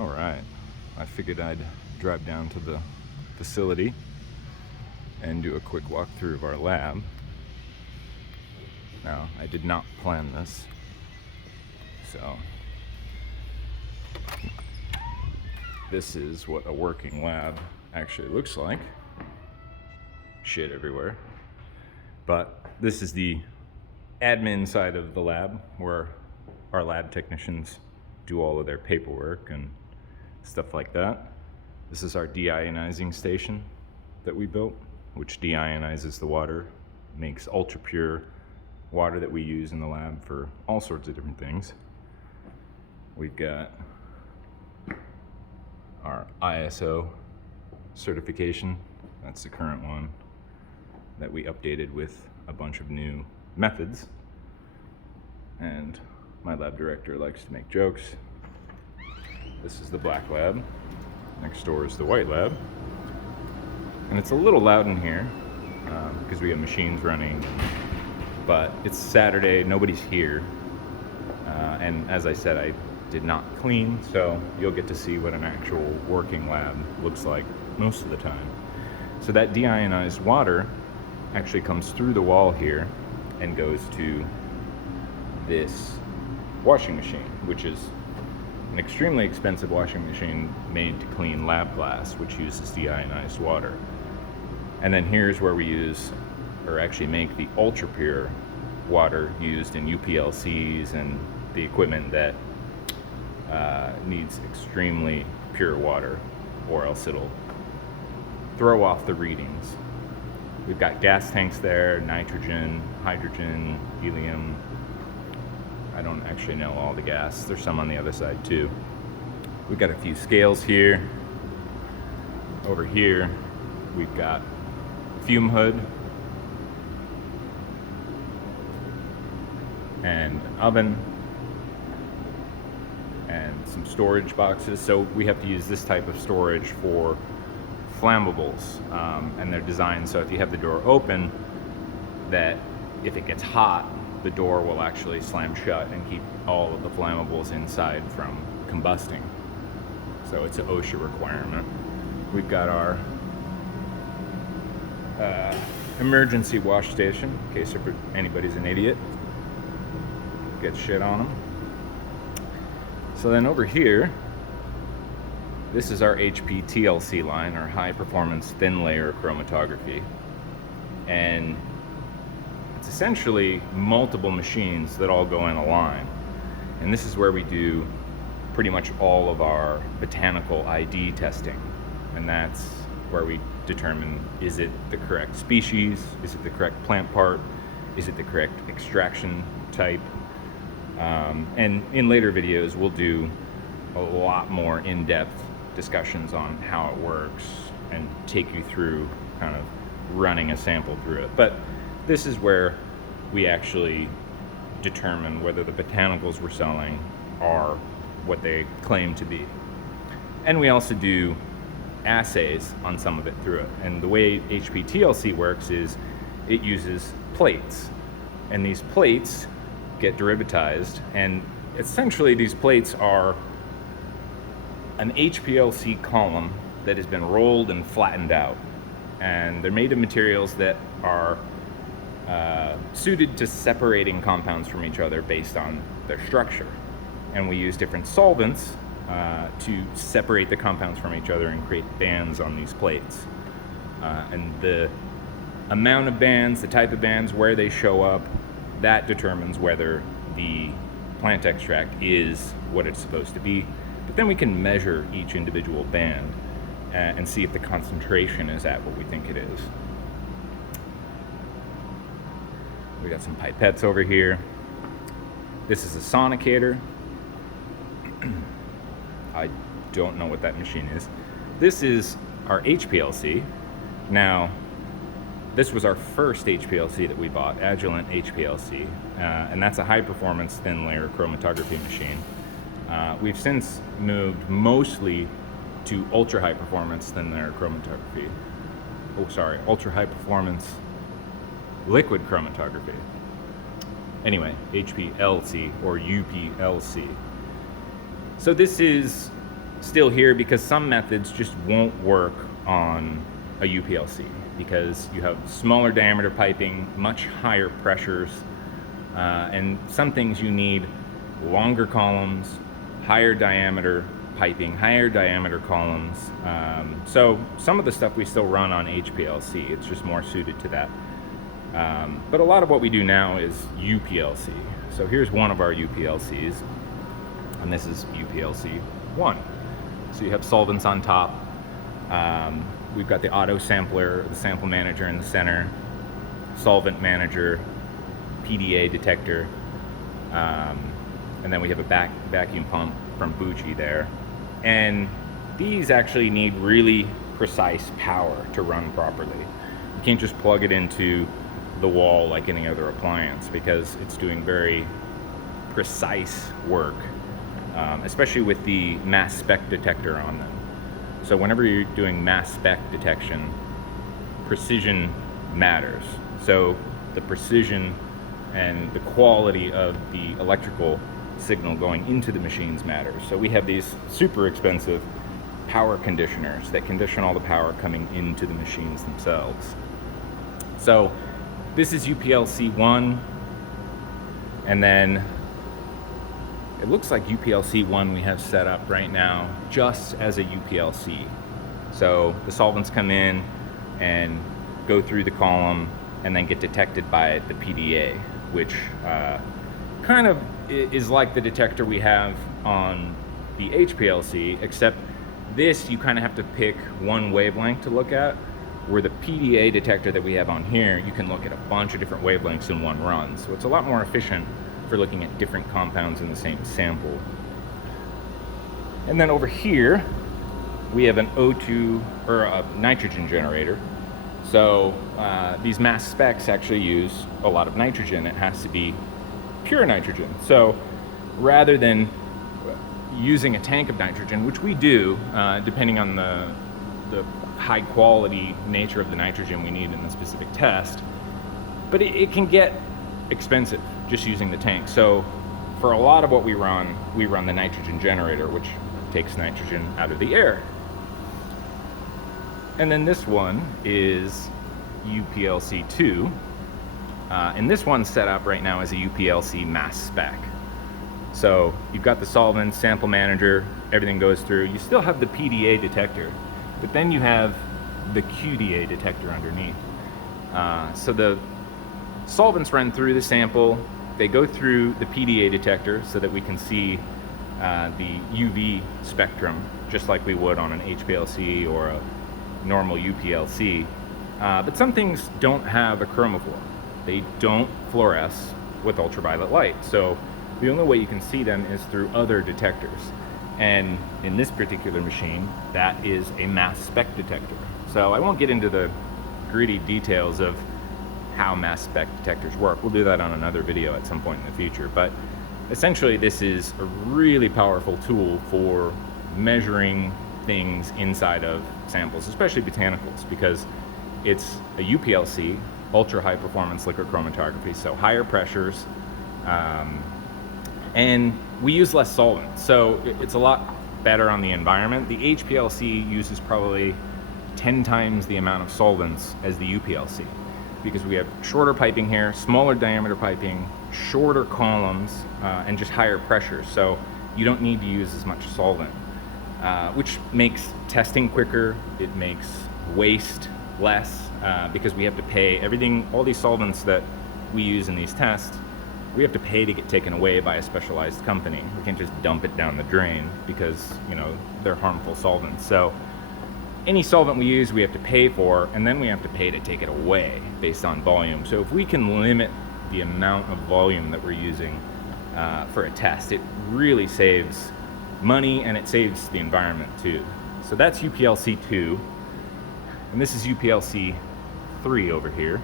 All right, I figured I'd drive down to the facility and do a quick walkthrough of our lab. Now, I did not plan this, so this is what a working lab actually looks like. Shit everywhere. But this is the admin side of the lab where our lab technicians do all of their paperwork and stuff like that. This is our deionizing station that we built, which deionizes the water, makes ultra pure water that we use in the lab for all sorts of different things. We've got our ISO certification. That's the current one that we updated with a bunch of new methods. And my lab director likes to make jokes. This is the black lab. Next door is the white lab. And it's a little loud in here because we have machines running, but it's Saturday, nobody's here. And as I said, I did not clean, so you'll get to see what an actual working lab looks like most of the time. So that deionized water actually comes through the wall here and goes to this washing machine, which is an extremely expensive washing machine made to clean lab glass, which uses deionized water. And then here's where we use, or actually make, the ultra pure water used in UPLCs and the equipment that needs extremely pure water, or else it'll throw off the readings. We've got gas tanks there, nitrogen, hydrogen, helium. I don't actually know all the gas. There's some on the other side too. We've got a few scales here. Over here, we've got Fume Hood and an oven and some storage boxes. So we have to use this type of storage for flammables, and they're designed so if you have the door open, that if it gets hot, the door will actually slam shut and keep all of the flammables inside from combusting. So it's an OSHA requirement. We've got our emergency wash station, in case anybody's an idiot, gets shit on them. So then over here, this is our HP-TLC line, our high performance thin layer chromatography. And it's essentially multiple machines that all go in a line. And this is where we do pretty much all of our botanical ID testing. And that's where we determine, is it the correct species? Is it the correct plant part? Is it the correct extraction type? And in later videos, we'll do a lot more in-depth discussions on how it works and take you through kind of running a sample through it. But this is where we actually determine whether the botanicals we're selling are what they claim to be. And we also do assays on some of it through it. And the way HP-TLC works is it uses plates. And these plates get derivatized, and essentially these plates are an HPLC column that has been rolled and flattened out. And they're made of materials that are suited to separating compounds from each other based on their structure. And we use different solvents to separate the compounds from each other and create bands on these plates. And the amount of bands, the type of bands, where they show up, that determines whether the plant extract is what it's supposed to be. But then we can measure each individual band and see if the concentration is at what we think it is. We got some pipettes over here. This is a sonicator. I don't know what that machine is. This is our HPLC. Now, this was our first HPLC that we bought, Agilent HPLC, and that's a high-performance thin layer chromatography machine. We've since moved mostly to ultra-high performance thin layer chromatography. Ultra-high performance liquid chromatography. Anyway, HPLC or UPLC. So this is still here because some methods just won't work on a UPLC because you have smaller diameter piping, much higher pressures, and some things you need longer columns, higher diameter piping, higher diameter columns. So some of the stuff we still run on HPLC, it's just more suited to that. But a lot of what we do now is UPLC. So here's one of our UPLCs, and this is UPLC 1. So you have solvents on top. We've got the auto sampler, the sample manager in the center, solvent manager, PDA detector, and then we have a vacuum pump from Bucci there. And these actually need really precise power to run properly. You can't just plug it into the wall like any other appliance because it's doing very precise work, especially with the mass spec detector on them. So whenever you're doing mass spec detection, precision matters. So the precision and the quality of the electrical signal going into the machines matters. So we have these super expensive power conditioners that condition all the power coming into the machines themselves. So this is UPLC 1, and then it looks like UPLC 1 we have set up right now just as a UPLC. So the solvents come in and go through the column and then get detected by the PDA, which kind of is like the detector we have on the HPLC, except this you kind of have to pick one wavelength to look at, where the PDA detector that we have on here, you can look at a bunch of different wavelengths in one run. So it's a lot more efficient for looking at different compounds in the same sample. And then over here, we have an O2 or a nitrogen generator. So these mass specs actually use a lot of nitrogen. It has to be pure nitrogen. So rather than using a tank of nitrogen, which we do, depending on the high quality nature of the nitrogen we need in the specific test, but it can get expensive just using the tank. So for a lot of what we run the nitrogen generator, which takes nitrogen out of the air. And then this one is UPLC 2, and this one's set up right now as a UPLC mass spec. So you've got the solvent, sample manager, everything goes through. You still have the PDA detector, but then you have the QDA detector underneath. So the solvents run through the sample, they go through the PDA detector so that we can see the UV spectrum, just like we would on an HPLC or a normal UPLC. But some things don't have a chromophore. They don't fluoresce with ultraviolet light. So the only way you can see them is through other detectors. And in this particular machine, that is a mass spec detector. So I won't get into the gritty details of how mass spec detectors work. We'll do that on another video at some point in the future. But essentially, this is a really powerful tool for measuring things inside of samples, especially botanicals, because it's a UPLC, ultra high performance liquid chromatography, so higher pressures, and we use less solvent, so it's a lot better on the environment. The HPLC uses probably 10 times the amount of solvents as the UPLC, because we have shorter piping here, smaller diameter piping, shorter columns, and just higher pressures, so you don't need to use as much solvent, which makes testing quicker. It makes waste less, because we have to pay everything, all these solvents that we use in these tests, we have to pay to get taken away by a specialized company. We can't just dump it down the drain because, you know, they're harmful solvents. So any solvent we use, we have to pay for, and then we have to pay to take it away based on volume. So if we can limit the amount of volume that we're using for a test, it really saves money and it saves the environment too. So that's UPLC 2, and this is UPLC 3 over here.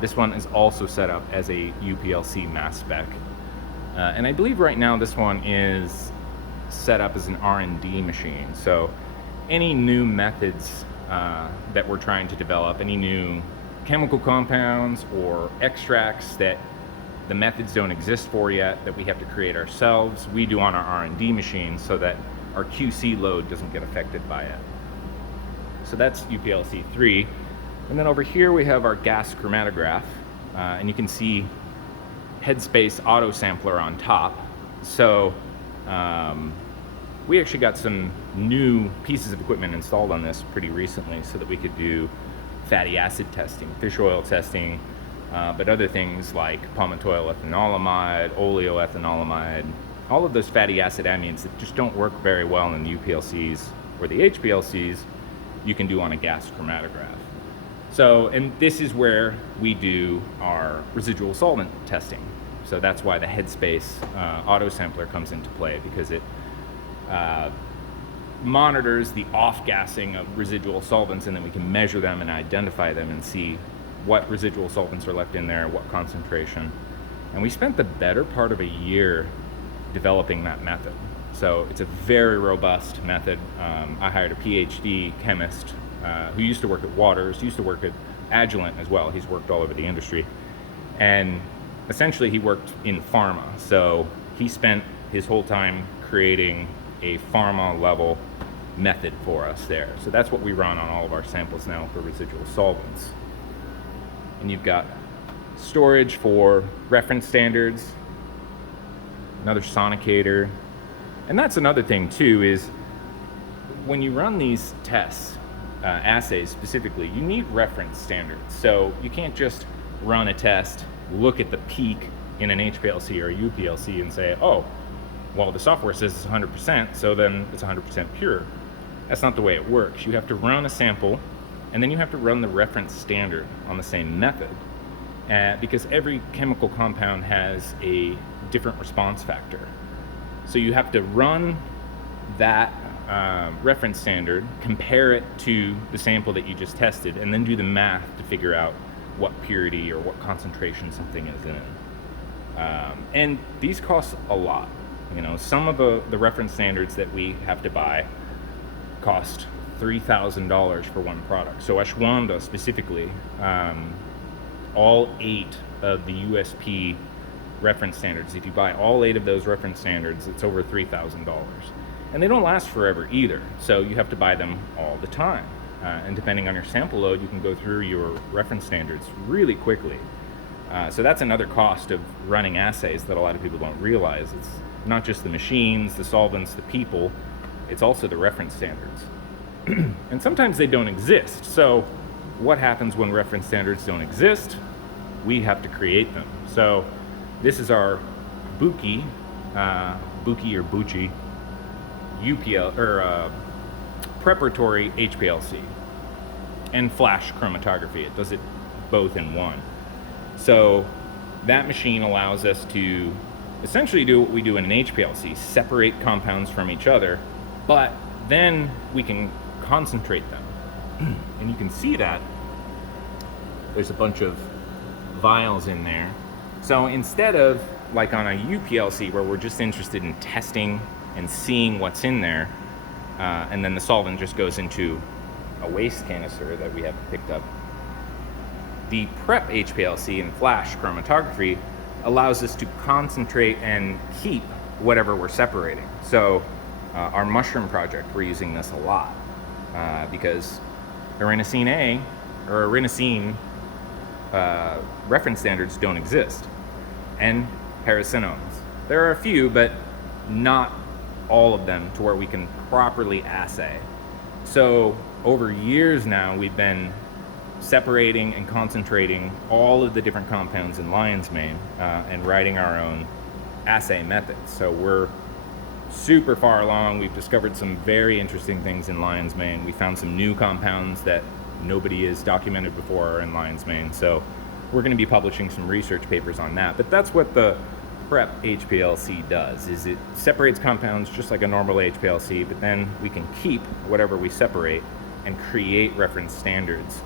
This one is also set up as a UPLC mass spec. And I believe right now this one is set up as an R&D machine. So any new methods that we're trying to develop, any new chemical compounds or extracts that the methods don't exist for yet, that we have to create ourselves, we do on our R&D machine, so that our QC load doesn't get affected by it. So that's UPLC 3. And then over here we have our gas chromatograph, and you can see headspace auto sampler on top. So we actually got some new pieces of equipment installed on this pretty recently so that we could do fatty acid testing, fish oil testing, but other things like palmitoyl ethanolamide, oleoethanolamide, all of those fatty acid amines that just don't work very well in the UPLCs or the HPLCs, you can do on a gas chromatograph. So, and this is where we do our residual solvent testing. So that's why the headspace auto sampler comes into play, because it monitors the off-gassing of residual solvents, and then we can measure them and identify them and see what residual solvents are left in there, what concentration. And we spent the better part of a year developing that method. So it's a very robust method. I hired a PhD chemist who used to work at Waters, used to work at Agilent as well. He's worked all over the industry. And essentially he worked in pharma. So he spent his whole time creating a pharma level method for us there. So that's what we run on all of our samples now for residual solvents. And you've got storage for reference standards, another sonicator. And that's another thing too, is when you run these tests, assays specifically, you need reference standards. So you can't just run a test, look at the peak in an HPLC or a UPLC and say, oh, well, the software says it's 100%, so then it's 100% pure. That's not the way it works. You have to run a sample, and then you have to run the reference standard on the same method, because every chemical compound has a different response factor. So you have to run that reference standard, compare it to the sample that you just tested, and then do the math to figure out what purity or what concentration something is in. And these cost a lot. You know, some of the reference standards that we have to buy cost $3,000 for one product. So Ashwanda specifically, all 8 of the USP reference standards, if you buy all 8 of those reference standards, it's over $3,000. And they don't last forever either, so you have to buy them all the time. And depending on your sample load, you can go through your reference standards really quickly. So that's another cost of running assays that a lot of people don't realize. It's not just the machines, the solvents, the people, it's also the reference standards. And sometimes they don't exist. So what happens when reference standards don't exist? We have to create them. So this is our Buki or Bucci UPL or Preparatory HPLC and flash chromatography. It does it both in one. So that machine allows us to essentially do what we do in an HPLC, separate compounds from each other, but then we can concentrate them. And you can see that there's a bunch of vials in there. So instead of like on a UPLC where we're just interested in testing and seeing what's in there, and then the solvent just goes into a waste canister that we have picked up, the prep HPLC and flash chromatography allows us to concentrate and keep whatever we're separating. So our mushroom project, we're using this a lot because adenosine A or adenosine reference standards don't exist, and paracinones. There are a few, but not all of them to where we can properly assay. So over years now, we've been separating and concentrating all of the different compounds in lion's mane and writing our own assay methods. So we're super far along. We've discovered some very interesting things in lion's mane. We found some new compounds that nobody has documented before in lion's mane. So we're going to be publishing some research papers on that. But that's what the prep HPLC does, is it separates compounds just like a normal HPLC, but then we can keep whatever we separate and create reference standards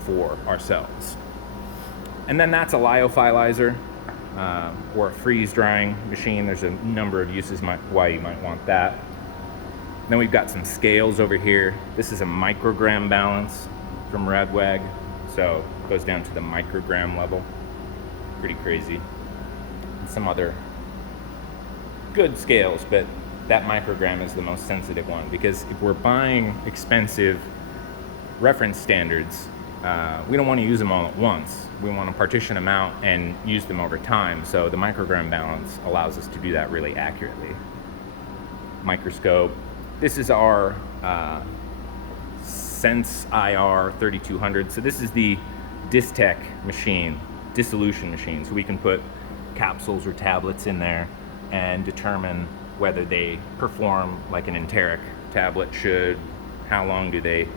for ourselves. And then that's a lyophilizer or a freeze drying machine. There's a number of uses why you might want that. Then we've got some scales over here. This is a microgram balance from Radwag, so it goes down to the microgram level. Pretty crazy. And some other good scales, but that microgram is the most sensitive one, because if we're buying expensive reference standards, we don't want to use them all at once. We want to partition them out and use them over time. So the microgram balance allows us to do that really accurately. Microscope. This is our Sense IR 3200. So this is the Distech machine, dissolution machine. So we can put capsules or tablets in there and determine whether they perform like an enteric tablet should, how long do they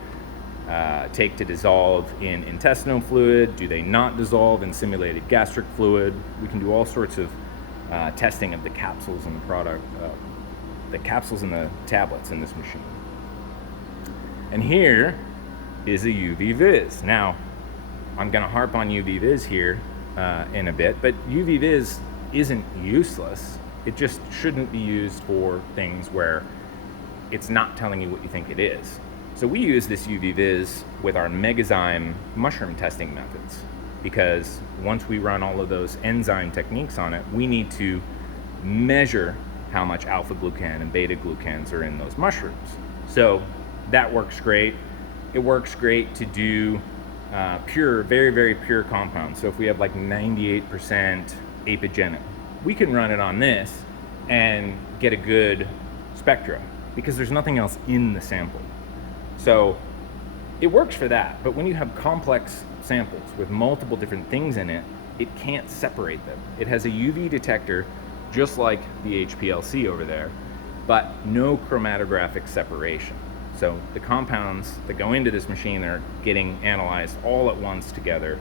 take to dissolve in intestinal fluid, do they not dissolve in simulated gastric fluid. We can do all sorts of testing of the capsules and the product, the capsules and the tablets in this machine. And here is a UV-VIS. Now, I'm gonna harp on UV-VIS here in a bit, but UV-VIS isn't useless. It just shouldn't be used for things where it's not telling you what you think it is. So we use this UV-VIS with our megazyme mushroom testing methods, because once we run all of those enzyme techniques on it, we need to measure how much alpha glucan and beta glucans are in those mushrooms. So that works great. It works great to do pure, very, very pure compounds. So if we have like 98% apogenic, we can run it on this and get a good spectra, because there's nothing else in the sample. So it works for that, but when you have complex samples with multiple different things in it, it can't separate them. It has a UV detector, just like the HPLC over there, but no chromatographic separation. So the compounds that go into this machine are getting analyzed all at once together,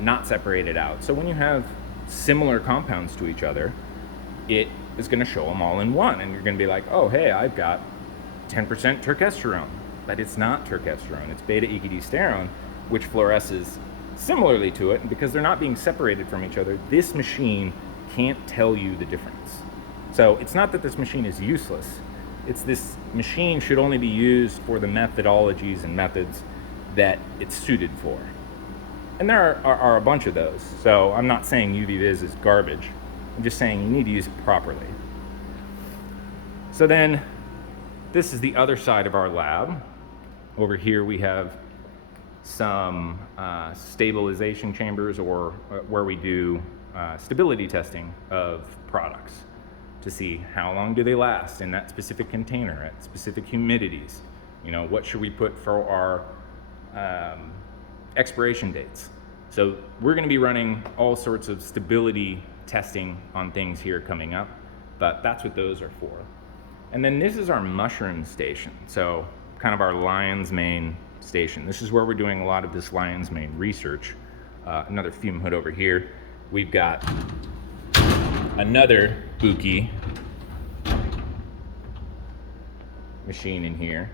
not separated out. So when you have similar compounds to each other, it is going to show them all in one, and you're going to be like, oh, hey, I've got 10% terkesterone, but it's not terkesterone, it's beta-EKD-sterone, which fluoresces similarly to it, and because they're not being separated from each other, this machine can't tell you the difference. So it's not that this machine is useless, it's this machine should only be used for the methodologies and methods that it's suited for. And there are a bunch of those, so I'm not saying UV-VIS is garbage, I'm just saying you need to use it properly. So then, this is the other side of our lab. Over here we have some stabilization chambers, or where we do stability testing of products to see how long do they last in that specific container at specific humidities. You know, what should we put for our expiration dates? So we're going to be running all sorts of stability testing on things here coming up, but that's what those are for. And then this is our mushroom station, so kind of our lion's mane station. This is where we're doing a lot of this lion's mane research. Another fume hood over here. We've got another Buki machine in here.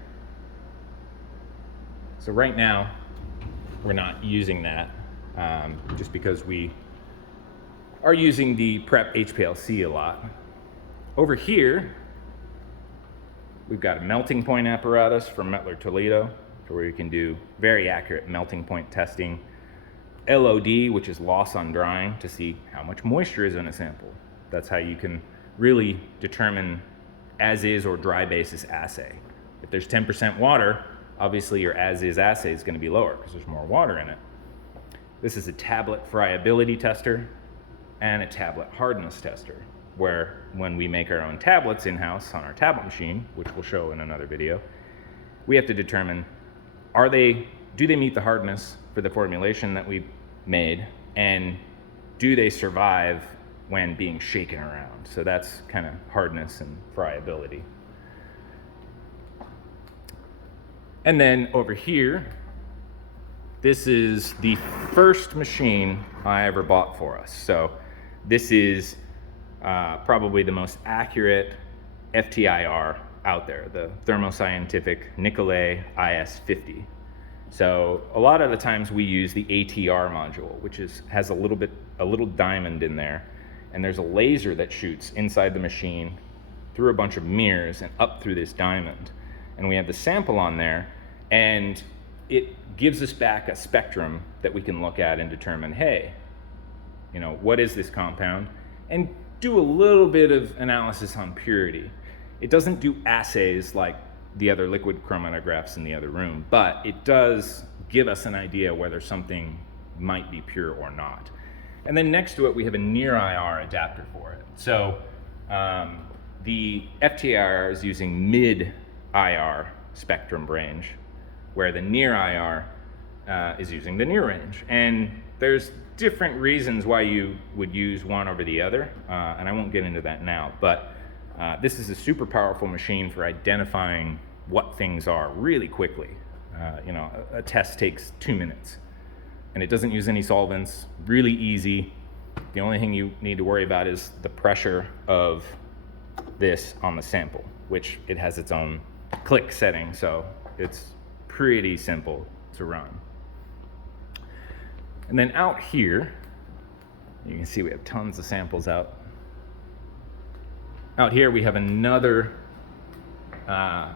So right now, we're not using that, just because we are using the Prep HPLC a lot. Over here, we've got a melting point apparatus from Mettler Toledo, where you can do very accurate melting point testing. LOD, which is loss on drying, to see how much moisture is in a sample. That's how you can really determine as-is or dry basis assay. If there's 10% water, obviously your as-is assay is going to be lower because there's more water in it. This is a tablet friability tester and a tablet hardness tester, where when we make our own tablets in-house on our tablet machine, which we'll show in another video, we have to determine, do they meet the hardness for the formulation that we made, and do they survive when being shaken around? So that's kind of hardness and friability. And then over here, this is the first machine I ever bought for us. So this is probably the most accurate FTIR out there, the Thermo Scientific Nicolay IS-50. So a lot of the times we use the ATR module, which has a little diamond in there, and there's a laser that shoots inside the machine through a bunch of mirrors and up through this diamond. And we have the sample on there, and it gives us back a spectrum that we can look at and determine, hey, what is this compound? And do a little bit of analysis on purity. It doesn't do assays like the other liquid chromatographs in the other room, but it does give us an idea whether something might be pure or not. And then next to it, we have a near IR adapter for it. So the FTIR is using mid IR spectrum range, where the near IR is using the near range. And there's different reasons why you would use one over the other, and I won't get into that now, but this is a super powerful machine for identifying what things are really quickly. You know, a test takes 2 minutes, and it doesn't use any solvents, really easy. The only thing you need to worry about is the pressure of this on the sample, which it has its own click setting, so it's pretty simple to run. And then out here, you can see we have tons of samples out. Out here we have another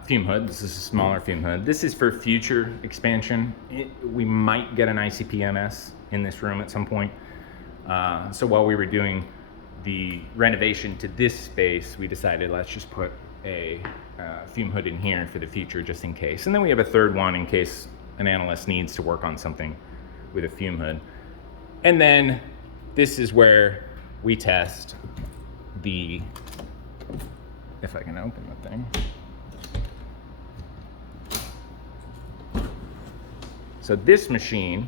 fume hood. This is a smaller fume hood. This is for future expansion. We might get an ICP-MS in this room at some point. So while we were doing the renovation to this space, we decided let's just put a fume hood in here for the future just in case. And then we have a third one in case an analyst needs to work on something with a fume hood. And then this is where we test the, if I can open the thing. So this machine,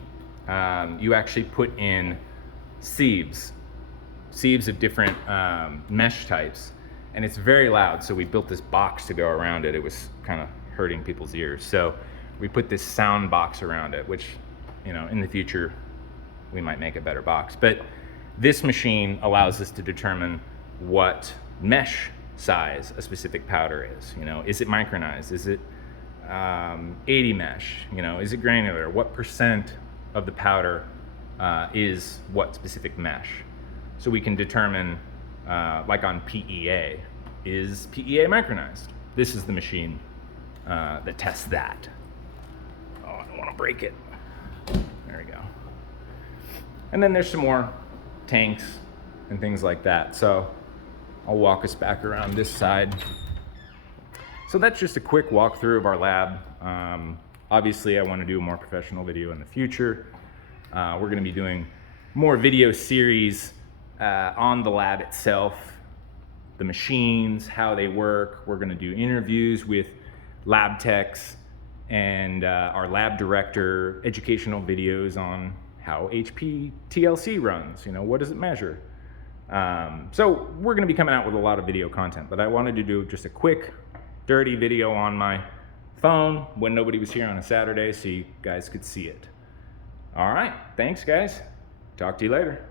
you actually put in sieves of different mesh types, and it's very loud, so we built this box to go around it. It was kind of hurting people's ears, so we put this sound box around it, which, you know, in the future we might make a better box. But this machine allows us to determine what mesh size a specific powder is. You know, is it micronized? Is it 80 mesh? You know, is it granular? What percent of the powder is what specific mesh? So we can determine, like on PEA, is PEA micronized? This is the machine that tests that. Oh, I don't want to break it. There we go. And then there's some more tanks and things like that. So I'll walk us back around this side. So that's just a quick walkthrough of our lab. Obviously, I want to do a more professional video in the future. We're going to be doing more video series on the lab itself, the machines, how they work. We're going to do interviews with lab techs and our lab director, educational videos on how HP-TLC runs. You know, what does it measure? So we're going to be coming out with a lot of video content, but I wanted to do just a quick, dirty video on my phone when nobody was here on a Saturday so you guys could see it. All right, thanks guys. Talk to you later.